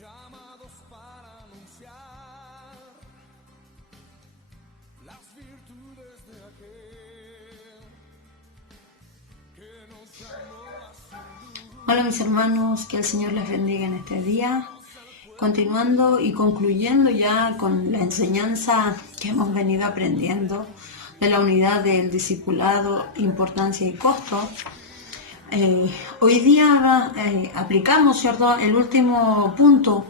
llamados para anunciar las virtudes de aquel que nos llamó a su luz. Hola mis hermanos, que el Señor les bendiga en este día. Continuando y concluyendo ya con la enseñanza que hemos venido aprendiendo de la unidad del discipulado, importancia y costo. Hoy día aplicamos, ¿cierto?, el último punto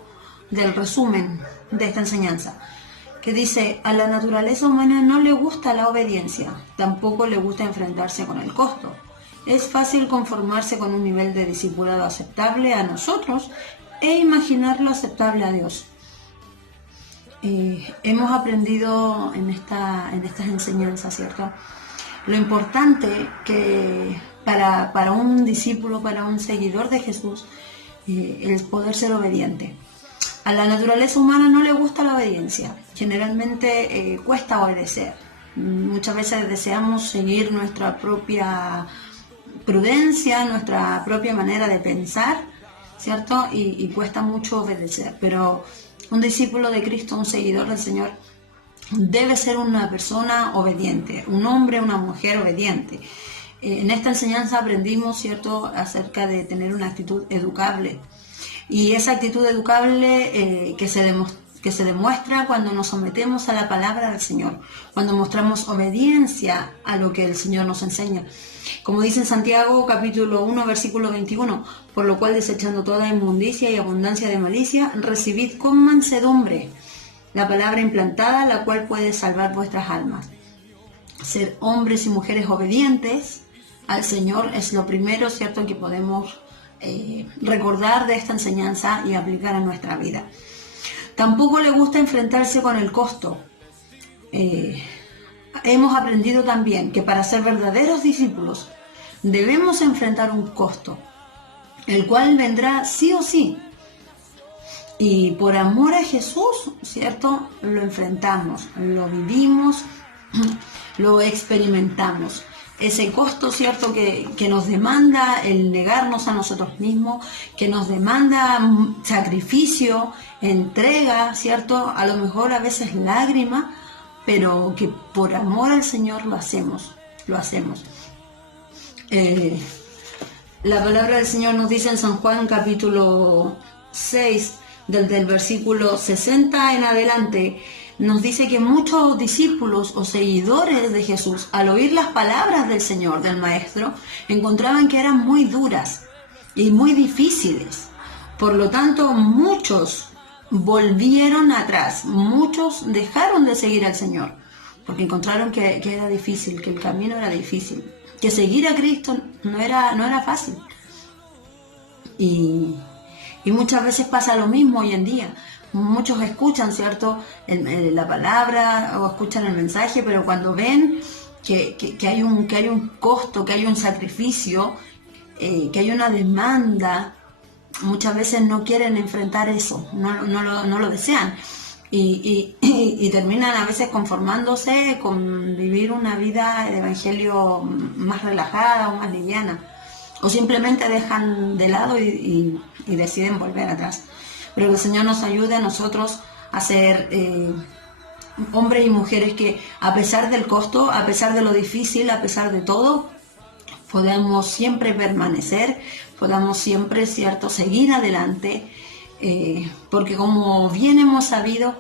del resumen de esta enseñanza, que dice: a la naturaleza humana no le gusta la obediencia, tampoco le gusta enfrentarse con el costo. Es fácil conformarse con un nivel de discipulado aceptable a nosotros e imaginarlo aceptable a Dios. Hemos aprendido en estas enseñanzas, ¿cierto?, lo importante que para un discípulo, para un seguidor de Jesús, el poder ser obediente. A la naturaleza humana no le gusta la obediencia, generalmente cuesta obedecer. Muchas veces deseamos seguir nuestra propia prudencia, nuestra propia manera de pensar, ¿cierto? Y cuesta mucho obedecer, pero un discípulo de Cristo, un seguidor del Señor, debe ser una persona obediente, un hombre, una mujer obediente. En esta enseñanza aprendimos, ¿cierto?, acerca de tener una actitud educable. Y esa actitud educable que se demuestra cuando nos sometemos a la palabra del Señor, cuando mostramos obediencia a lo que el Señor nos enseña. Como dice en Santiago capítulo 1 versículo 21, por lo cual, desechando toda inmundicia y abundancia de malicia, recibid con mansedumbre la palabra implantada, la cual puede salvar vuestras almas. Ser hombres y mujeres obedientes al Señor es lo primero, ¿cierto?, que podemos recordar de esta enseñanza y aplicar a nuestra vida. Tampoco le gusta enfrentarse con el costo. Hemos aprendido también que para ser verdaderos discípulos debemos enfrentar un costo, el cual vendrá sí o sí. Y por amor a Jesús, ¿cierto?, lo enfrentamos, lo vivimos, lo experimentamos. Ese costo, ¿cierto?, que nos demanda el negarnos a nosotros mismos, que nos demanda sacrificio, entrega, ¿cierto?, a lo mejor a veces lágrimas, pero que por amor al Señor lo hacemos. La palabra del Señor nos dice en San Juan capítulo 6, desde el versículo 60 en adelante, nos dice que muchos discípulos o seguidores de Jesús, al oír las palabras del Señor, del Maestro, encontraban que eran muy duras y muy difíciles. Por lo tanto, muchos volvieron atrás, muchos dejaron de seguir al Señor, porque encontraron que era difícil, que el camino era difícil, que seguir a Cristo no era fácil. Y muchas veces pasa lo mismo hoy en día. Muchos escuchan, ¿cierto?, la palabra o escuchan el mensaje, pero cuando ven que hay un costo, que hay un sacrificio, que hay una demanda, muchas veces no quieren enfrentar eso, no lo desean. Y terminan a veces conformándose con vivir una vida de evangelio más relajada o más liviana, o simplemente dejan de lado y deciden volver atrás. Pero que el Señor nos ayude a nosotros a ser hombres y mujeres que, a pesar del costo, a pesar de lo difícil, a pesar de todo, podamos siempre permanecer, podamos siempre, ¿cierto?, seguir adelante, porque como bien hemos sabido,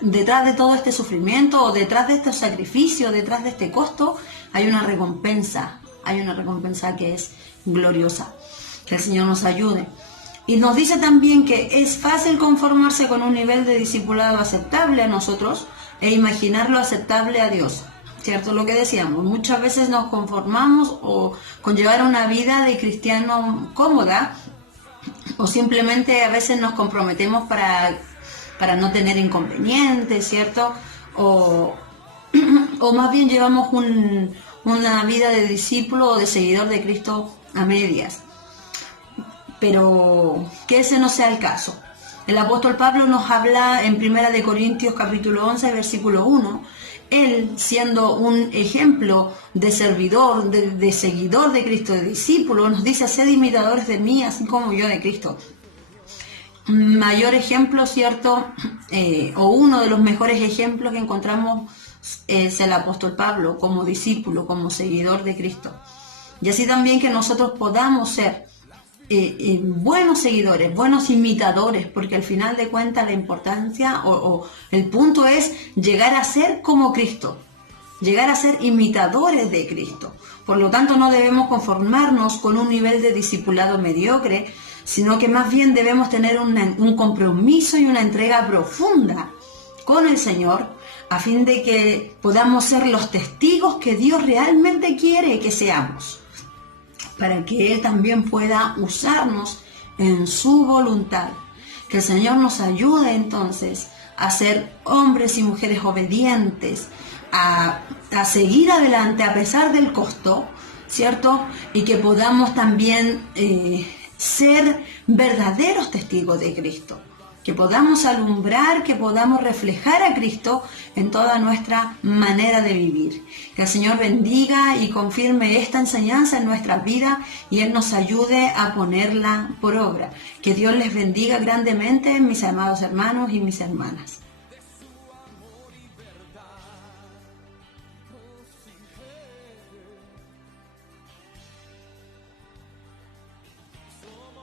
detrás de todo este sufrimiento o detrás de este sacrificio, detrás de este costo, hay una recompensa que es gloriosa. Que el Señor nos ayude. Y nos dice también que es fácil conformarse con un nivel de discipulado aceptable a nosotros e imaginarlo aceptable a Dios. ¿Cierto? Lo que decíamos, muchas veces nos conformamos o con llevar una vida de cristiano cómoda, o simplemente a veces nos comprometemos para no tener inconvenientes, ¿cierto? O más bien llevamos una vida de discípulo o de seguidor de Cristo a medias. Pero que ese no sea el caso. El apóstol Pablo nos habla en 1 Corintios capítulo 11, versículo 1, él siendo un ejemplo de servidor, de seguidor de Cristo, de discípulo, nos dice: sed imitadores de mí, así como yo de Cristo. mayor ejemplo, ¿cierto? O uno de los mejores ejemplos que encontramos es el apóstol Pablo como discípulo, como seguidor de Cristo. Y así también que nosotros podamos ser buenos seguidores, buenos imitadores, porque al final de cuentas la importancia o el punto es llegar a ser como Cristo, llegar a ser imitadores de Cristo. Por lo tanto, no debemos conformarnos con un nivel de discipulado mediocre, sino que más bien debemos tener un compromiso y una entrega profunda con el Señor, a fin de que podamos ser los testigos que Dios realmente quiere que seamos, para que Él también pueda usarnos en su voluntad. Que el Señor nos ayude entonces a ser hombres y mujeres obedientes, a seguir adelante a pesar del costo, ¿cierto? Y que podamos también ser verdaderos testigos de Cristo, que podamos alumbrar, que podamos reflejar a Cristo en toda nuestra manera de vivir. Que el Señor bendiga y confirme esta enseñanza en nuestras vidas y Él nos ayude a ponerla por obra. Que Dios les bendiga grandemente, mis amados hermanos y mis hermanas.